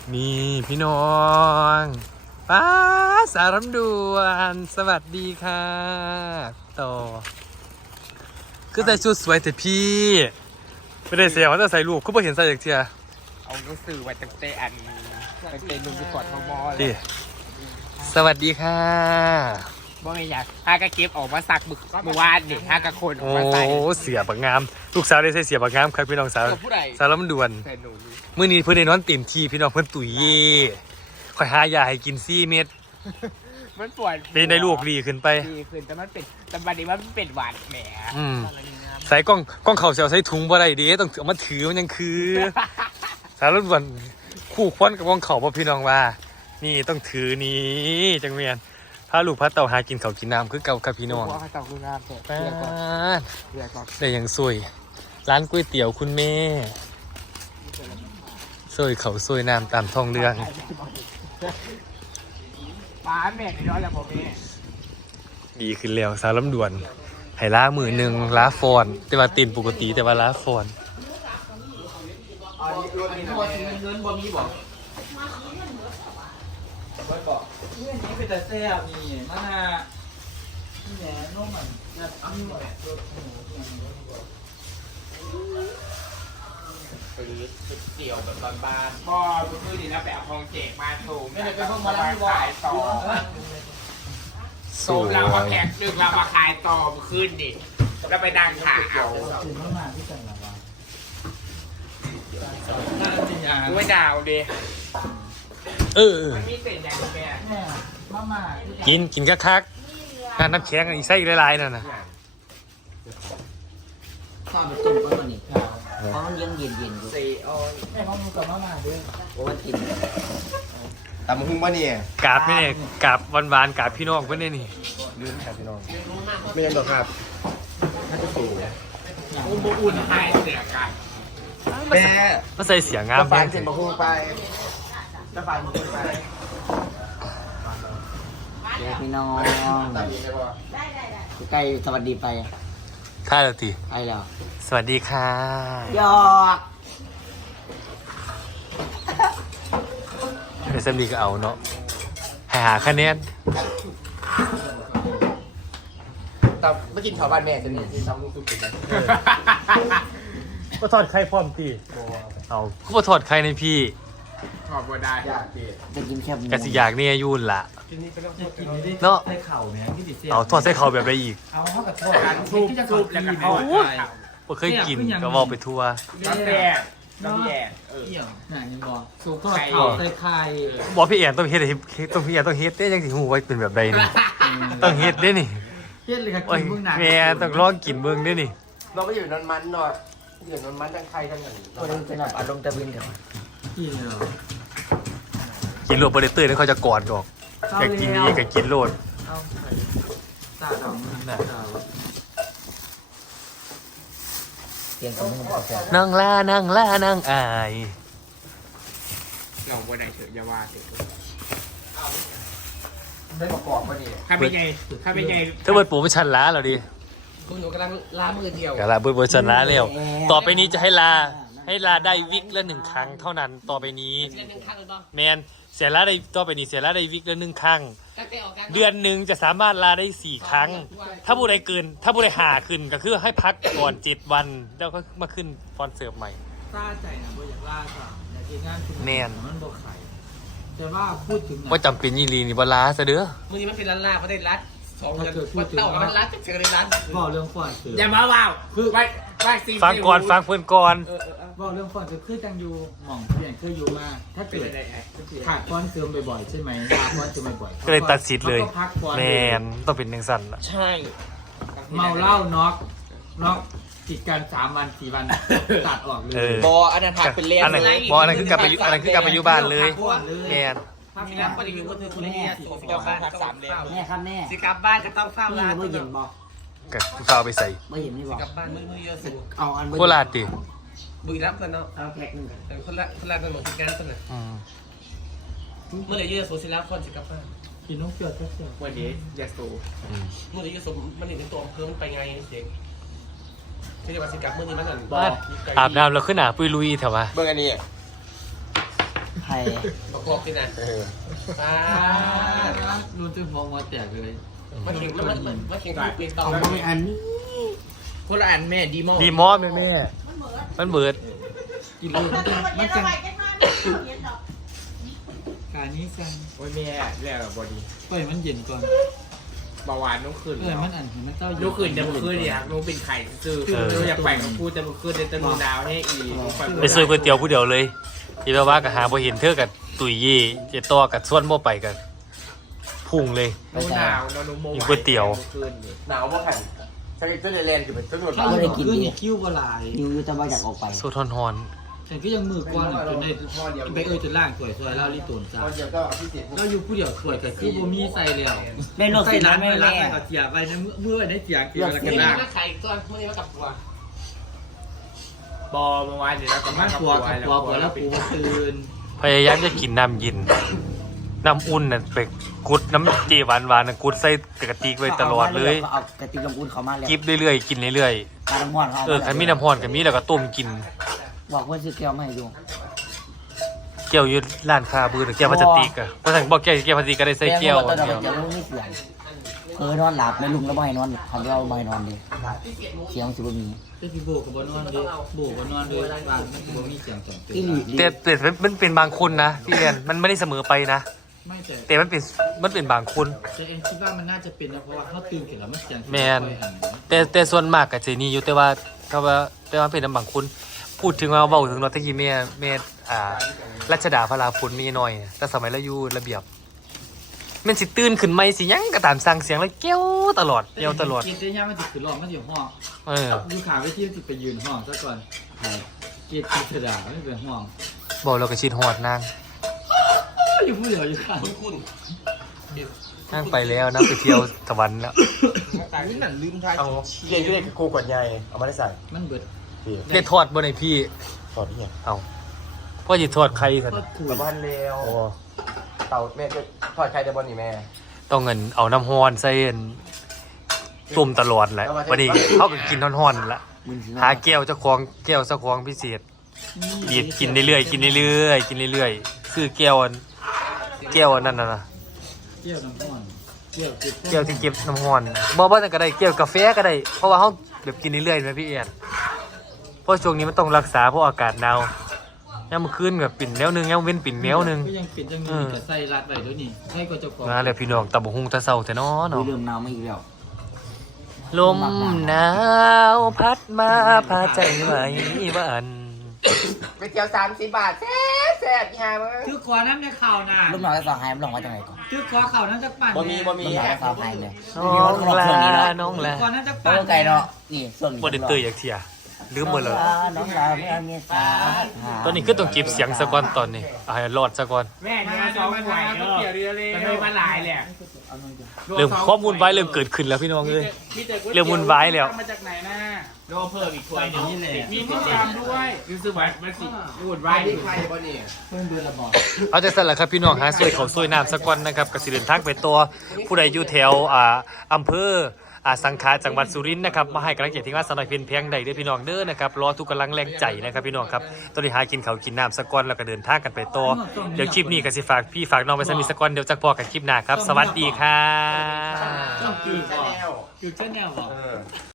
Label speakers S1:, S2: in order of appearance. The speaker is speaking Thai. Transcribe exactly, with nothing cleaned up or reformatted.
S1: นี่พี่น้องป้าสารำดวนสวัสดีค่ะต่อคือใส่ชุดสวยแต่พี่ไม่ได้เสียว่าจะใส่ลูกก็ไม่เห็นใส่อย่างเชีย
S2: เอาหนังสือไว้ตั้งแต่อันตั้งแต่ลุงไปกอดพ่อมอเล
S1: ดิ
S2: ย
S1: สวัสดีค่ะ
S2: บ่ไงอยากถ้ากระเก็บออกมาสักมึกเมื่อวานนี่ถ้ากระคนออก
S1: โอ้
S2: มาใส่
S1: เสียบักงามลูกสาวได้ใส่เสียบักงามครับพี่น้องสาว
S2: ผู้ใด
S1: สารำดวน
S2: แต่หนูนี่
S1: มื้อนี้เพื่อนได้นอนเต็มที่พี่น้องเพื่อนตุ๋ยเย่คอยหายาให้กินซี่เม็ด
S2: มันปวด
S1: เป็นได้ลูกดีขึ้นไป
S2: ดีขึ้นแต่มันเป็นแต่บัดนี้มันเป็นหวานแหม
S1: อืมใส่กล้องกล้องเข่าเสียวใส่ถุงบ่ได้เดีต้องเอามาถือมันยังคือ สารรวนคู่ควนกับกล้องเข่าพ่อพี่น้องว่า นี่ต้องถือนี้จังเมียนพาลูกพาเต่าหากินเขาวกินน้ำคือเก่าครับพี่น้อง
S2: ว่าเขาเจ้าคืองามแท้
S1: ป้า
S2: เรียกก่อน
S1: ด
S2: เรียกก่อน
S1: ได้อย่างสวย ร้านก๋วยเตี๋ยวคุณแม่สวยเขาสวยน้ำตามท้องเรื่อง
S2: ป้าแม่นี่น้อยแล้วบ่แม่
S1: ดีขึ้นแล้วสารลำดวนให้ล้ามือหนึ่งล้าฟอนแต่ว่าตีนปกติแต่ว่าล้าฟอน
S2: เงินบ่มีบ่
S3: เรื่องนี้เป็นแต่แซ่บนี่มานาแหนนุ่มอ่ะจะทำแบบรสหมูอย่างรสแบบ
S2: ซื้อชุดเดี่ยวแบบบ้านๆพ่อคือดีนะแบบห้องเจ๊มาถูก
S3: ไม่ได้เป็นพวกมาล้างบ่
S2: ขายต่อ
S1: ส
S2: โซ
S1: วย
S2: เรามาแพ็กดึกเรามาขายต่อขึ้นดิแล้วไปดังขาเอา
S3: ตื่นมามาที่จังหวัดว่าน่าจะยา
S2: กูไม่ดาวดิ
S1: เออ
S2: มันมีเศษอย่างแม่
S3: แม่มามา
S1: กินกินคักๆนั่นน้ำแข็งอีกไส้อีกหลายๆนั่นน่ะ
S4: ข้าวไปต้มก็มันนี่ข้าวเพราะมันยังเย็นเย็นอยู่
S2: สีออน
S3: แม่เขาดูกับมามาด้วย
S4: โอ้กิน
S5: ตำหุ้งป่ะเนี่ย
S1: กราบนี่เนี่ยกราบหวานๆกราบพี่น้องเพื่อนนี่นี่
S5: ลืมครับพี่น้องไม่ยังดอกครับถ้าจะสูง
S2: อุ้มอุ่นให้เสือกัน
S5: แม่
S1: มาใส่เสียงงาม
S5: จะฟั
S1: แม่
S5: นเสร็จมาหุ้งไปจะฟันมาหุ้งไป
S4: เดี๋ยวพี่น้อง
S5: ตำนี้ได้ป่ะ
S4: ใกล้สวัสดีไป
S1: ท่าละตี
S4: ใกล้แล้ว
S1: สวัสดีค่ะ
S4: หยอก
S1: เอสเอ็มดีก็เอาเนาะให้หาคะแนน
S5: ตำไม่กินข้าวบ้านแม่จะนี่ตำหุ้งสุดๆนะ
S1: ก็ทอดไข่พร้อมตีเอาก็มาทอดไข่ในพี่
S2: ขอบบัวได้
S5: อยากกิน
S4: จะกินแคบหมู
S1: กะสิอยากเนี่ยยุ่นละ
S3: จะกินไม่ได้
S1: เนาะ
S3: ใส่เข่าเนี่ยที่ติดเสีย
S1: เอาทอดใส่เขาแบบไรอีก
S3: เอาเข้ากับทอด
S2: การทุบทุบแล้วก็ทอด
S1: บ่เคยกินก็บอกไปทั่ว
S2: น้ำแดงน้ำแดงเออ
S3: เกี่ยวหนังบอกสูบทอดเข่าใส่ไข่
S1: บอกพี่แอนต้องเฮ็ดให้ต้องพี่แอนต้องเฮ็ดได้ยังสิหูไว้เป็นแบบใดนี่ต้องเฮ็ดได้นี่
S3: เฮ็ดเลยค่ะ
S1: โอ้ย
S3: กินมึงหนัง
S1: แม่ต้องลองกินเบิ่งได้นี่
S5: เราไม่อยู่นอนมันหน่อยอยู่นอนมันทั้งไทยทั้งอัน
S4: คนนึงจะหน่อยอารมณ์ตะวินเถอะ
S3: กินเหรอ
S1: กินโลดบ่ได้ตื่นแล้วเขาจะกอดดอกอยากกินนี่ก็กินโลด
S3: เอาใส่ตาดองนะตา
S4: เตียงกับมึงบอกแซ่บ
S1: นั่งล่านั่งล่านั่งอาย
S2: เราบัวได้เถอะอย่าว่าเถอะ
S5: ได้ประกอบป่ะเนี่ย
S2: ถ้าไม่ใหญ่ถ้าไม่ใหญ่
S1: ถ้าเบิดโปรโมชั่นล้าแล้วดิ
S5: คุณหนูกำลังล้างมือเดียว
S1: ก็ลาเบิดโปรโมชั่นล้าแล้วต่อไปนี้จะให้ลาให้ลาได้วิกละหนึ่งครั้งเท่านั้นต่อไปนี้แมนเสียลาได้ต่อไปนี้เสียลาได้วิกละหนึ่งครั้งเดือนหนึ่งจะสามารถลาได้สี่ครั้ง ถ้าผู้ใดเกิน ถ้าผู้ใดหาขึ้นก็คือให้พักก่อนเจ็ดวันแล้วก็มาขึ้นฟอนเสิร์ฟใหม่
S3: ตาใจนะบ่อยากล่าค่ะอยากกินงานคุณ
S1: แม่น
S3: มันบ่ไข่แต่ว่าพูดถึง
S1: ว่าจำเป็นยี่ลีนี่บลาซะเด้อ
S6: มือนี้มันเป็นร้านลาบเขาได้รัดสองเดือนวันเต่ามันรัดจะเจอในร้าน
S3: บอกเรื่องฟอนเสือ
S2: อย่ามาว้าวคือไว้ไว้ซี
S1: ฟังก่อนฟังเพื่อนก่อน
S6: เออเออเออ
S3: บอกเรื่องฟอนเสือคือจังอยู่หม่องเปลี่ยนเคยอยู่มาถ้า
S6: เป็น
S3: เกิด
S6: อะไรไอ้
S3: ขาดฟอนเสริมบ่อยๆใช่ไหมขาดฟอนเสริมบ่อยๆ
S1: ก็เลยตัดสิทธิ์เลย
S3: ขาก็พักฟอน
S1: แมนต้องเป็นหนึ่งสันละ
S6: ใช่
S3: เมาเหล้าน็อกน็อกติดกันสามวันสี่วันตัดออกเลย
S1: เออ
S6: บออันนั้นผักเป็นเลี้ยง
S1: อันนั้นบออันนั้นคือกลับไปอยู่อันนั้นคือกลับไปอยู่บ้านเลยแมน
S3: พัก
S6: มี
S3: ฟอ
S6: ร้าน นปฏิบัติคนคือคุณเนี่ยเจ้าบ้านสามเลี้ยง
S4: แม่ครับแม่
S6: สิกลับบ้านก็ต้องเฝ้า
S4: นี่
S6: ร้าน
S4: เมื่อเย็นบอก
S1: กับผู้สาวไปใส่
S4: เมื่อเย็นไม่บอก
S6: กลับบ้านมือมือเยอะสุด
S4: เอาอัน
S1: โคราชดิ
S6: บุรีรัมย์กันเนาะ
S4: เอาแพ็คหนึ่งกัน
S6: แต่คนละคนละกันหมดทุกงานคนละ
S1: อืม
S6: เมื่อไหร่เยอะสุดสิแล้วคนสิกลับบ้าน
S3: กินน้องเกลือก็เสีย
S2: วันนี้อย่าสู
S1: อืม
S6: เมื่อไหร่เยอะสุดมันถึงตัวเพิ่มมันไปไงเสียงที่จะมาสิกลับเมื่อนี้มันหนึ่ง
S1: อาบน้ำแล้วขึ้นหนาปุยลุยแถวว่า
S5: เบิ่งอันนี้
S4: ไฮร
S6: บอกบอกที่นะ
S5: เออ
S6: ป้า
S3: รู้จึงมองมาแตกเลย
S6: มันเข่งมันมันมันเข่งกับปีนตอง
S4: เอาไม่อันนี้
S2: คนละอันแม่ดีมอ
S1: ดีมอสแม่แม่มันเบิด
S3: กินเลยมันจะมันจะการนี้สั่ง
S2: โอ้ยแม่แล้วบอดี
S3: ปล่อยมันเย็นก่อน
S2: เบาหวานนุ่งขึ้น
S3: เออมันอันเห็นมันเต้า
S2: นุ่งขึ้นแต่เมื่อคืนเนี่ยนุ่งเป็นไข่ซื้อนุ่งอยากไปกับพูดแต่เมื่อคืนในตะลุดาวให้อี
S1: ไปซื้อก๋วยเตี๋ยวผู้เดียวเลยที่แปลว่าก็หาบ่เห็นเธอกับตุยยี่เจตอกับส่วนบ่ไปกันพุ่งเลย
S2: นุ่งหนาวนุ่งโม
S1: กินก๋วยเตี๋ยว
S5: หนาวบ่ขันใช้ก็เลยแลนด์คือเป็นต้นหมด
S3: ถ้าเรากินนี่คิ้วบลาย
S4: นิวจะมาอยากออกไป
S1: โซทอนฮอน
S3: แต่ก็ยังมือกว้างจนได้ไปเออจนล่างสวยสวยเล่าลิตูนจ้า
S5: พอเดียวก็พิเศษ
S3: เราอยู่ผู้เดียวสวยกับคือบ่มีใส่แล้ว
S4: ได้โลก
S3: ใส่
S4: สิ
S3: ร้า
S4: นั้น น
S3: ไป
S4: ไม่
S3: ร้าน
S4: แม่
S3: ไปเอาเสียไปในเมื่อได้เสียกินแล้ว
S6: เมื่
S3: กั
S6: อน นี้
S3: ล่าง
S6: มาไข่ตัวเมื่อนี้มากับตัว
S2: บอเมื่อวานเดี๋ยวเราก็
S3: มันปัวกับปัวปัวแล้วปูตื่น
S1: พยายามจะกินน้ำเย็นน้ำอุ่นน่ะไปกุดน้ำเจหวานหวานๆน่ะกุดใส่กระติกไว้ตลอดเลย
S4: เอากระติกน้ำอุ่นเขามาแล้ว
S1: กิบเรื่อยๆกินเรื่อย
S4: ปลาน้ำมันเขา
S1: ๆเออคันมีน้ำฮอนก็มีแล้วก็ต้มกิน
S4: บอกว่าซื้อแก้วมาให้ดู
S1: แก้วอยืดร้านค้าบือแก้วพลาสติกอะเพราะฉะนั้นบอกแก้วแก้วพลาสติกก็ได้ใส่แก้ว
S4: ตอน
S1: เดียว
S4: เดียวไม่เสียงเออนอนหลับไม่ลุงแล้วไม่นอนทำเราไม่นอนดิเสียงสิบมี
S3: ก็คือโบกับบนอนเลยโบกับบนอนเลยบางมันบ่มีเสียงจังตัว
S4: ที่หลี
S1: แต่แต่มันเป็นบางคนนะพี่เรียนมันไม่ได้เสมอไปนะ
S3: ไม่แต่
S1: แต่มันเป็นมันเป็นบางคน
S3: แต่เอ็นคิดว่ามันน่าจะเป็นนะเพราะว่าเขาตื่นขึ้นแล้วมันเสียง
S1: แมนแต่แต่ส่วนมากกับเจนี่อยู่แต่ว่าถ้าว่าแต่ว่าเป็นบางคนพูดถึงว่าเบาถึงเราตะกี้แม่แม่อ่ารัชดาพระราพุนมีน้อยนะแต่สมัยเราอยู่ระเบียบแมันสิตื่นขึ้นไม่สิหยังก็ตามสั่งเสียงแล้วเกี้ยวตลอดเกี้ยวตลอด
S3: เกียร์เนี่ยมันจะขึ้นร้องมันจะห้อง
S1: เออ
S3: อยู่ขาไปที่จะไปยืนห้องซะก่อนเกียร์ที่เสดาไม่เป็นห้อง
S1: บอกเราก็ชิดหอดนาง
S3: อยู่ผู้เดียวอยู่ข้าง
S6: คุณคุณ
S1: นั่งไปแล้วนั่งไปเที่ยวสวรรค์แล้ว
S2: นี่หนังลืมทาย
S5: เอาเกียร์ยูเล็กกูกดใหญ่เอามาได้ใส่
S3: มันเบิด
S5: พี่
S1: ได้ทอดบนไอพี่
S5: สอดที่ไหน
S1: เอาพ่อจะทอดใครสัน
S3: ก็ขู
S5: กระ
S3: ด
S5: บ้านเร็ว
S1: โอ้
S5: เต่าแม่จะทอดใครได้บอลนี่แม่
S1: ต้องเงินเอาน้ำฮอนใส่ตุ่มตลอดแหละวันนี้เขาก็กินฮอนๆละ
S4: มึงสิ
S1: หาแก้วเจ้าของแก้วเจ้าของพิเศษดีดกินเรื่อยๆกินเรื่อยๆกินเรื่อยๆซื้อแก้วอันแก้วอันนั่นน่ะนะ
S3: เกี่ยวน้ำห้อนเกี่ยวเก็บ
S1: แก้วที่เก็บน้ำฮอนบ่บ่แต่ก็ได้แก้วกาแฟก็ได้เพราะว่าเขาแบบกินเรื่อยๆนะพี่เอียนเพราะช่วงนี้มันต้องรักษาเพราะอากาศหนาวยามมื้อคืนกับปิ่นแนวหนึงยามเว้นปิ่นแนวหนึง
S3: ก็ยังเป็นจังมีแต่ใส่รัดไว้เดี๋ยวนี้ให้ก็เจ้าของ
S1: มาแล้วพี่น้องตะบกหุงตะเซาแต่น้อ
S4: ดู
S1: เนาะ
S4: เริ่มหนาวมาอีกแล้ว
S1: ลมหนาวพัดมาพาใจไหวหวัน
S2: ไปเที่ยวสามสิบบาทแซ่บแซ่บยามั้ง
S3: คือขวาน้ำในข่าวน่ะ
S4: ลูกน้อยก็สองหายมันลงมาจากไหนก่อน
S3: คือขวาข่าวน้ำจากปั่น
S5: บ่มีบ่มี
S4: ลูกน้อยก็สองหายเลย
S1: น้องลาน้องลา
S3: ขวาน้ำจาก
S4: แล้
S3: ปั่น
S4: วไก่เนาะนี่ส่วน
S1: บ่ได้เตยอยากเที่ยลืมหมดเลย
S4: น้องลาไม่เอาเมียสา
S1: ตอนนี้ก็ต้องเก็บเสียงซะก่อนตอนนี้เอาให้รอดซะก่อน
S2: แม่จะมาซ้อมหวยเนาะมันไม่มาหลายแหละ
S1: เริ่มข้อมูลไว้เริ่มเกิดขึ้นแล้วพี่น้องเอ้ย เรื่องวุ่นวายแล้ว
S2: มาจากไหนนะโดเพิ่มอีกถ้วยนึงนี่แหละมีข้าวตามด้วยรู้สึกว่ามันสิวุ่นวายดิใครบ่นี่
S3: เพิ่งเดือนละบอก
S1: เอาใจสั่นละครับพี่น้องหาซวยเขาวซวยน้ำซะก่อนนะครับกสิเดินทางไปตัวผู้ใดอยู่แถวอ่าอำเภออ่าสังขารจังหวัดสุรินทร์นะครับมาให้กำลังใจที่ว่าสนอยเพียนเพียงใดเด้อพี่น้องเด้อนะครับรอทุกกำลังแรงใจนะครับพี่น้องครับตอนนี้หากินเขาวกินน้ำซะก่อนแล้วก็เดินทางกันไปตัวเดี๋ยวคลิปนี้ก็สิฝากพี่ฝากน้องไปสนิทซะก่อนเดี๋ยวจักพอกันคลิปหน้าครับสวัสดีครับ
S3: ต้องคือบอกคือเช่นแนวบอก
S5: เออ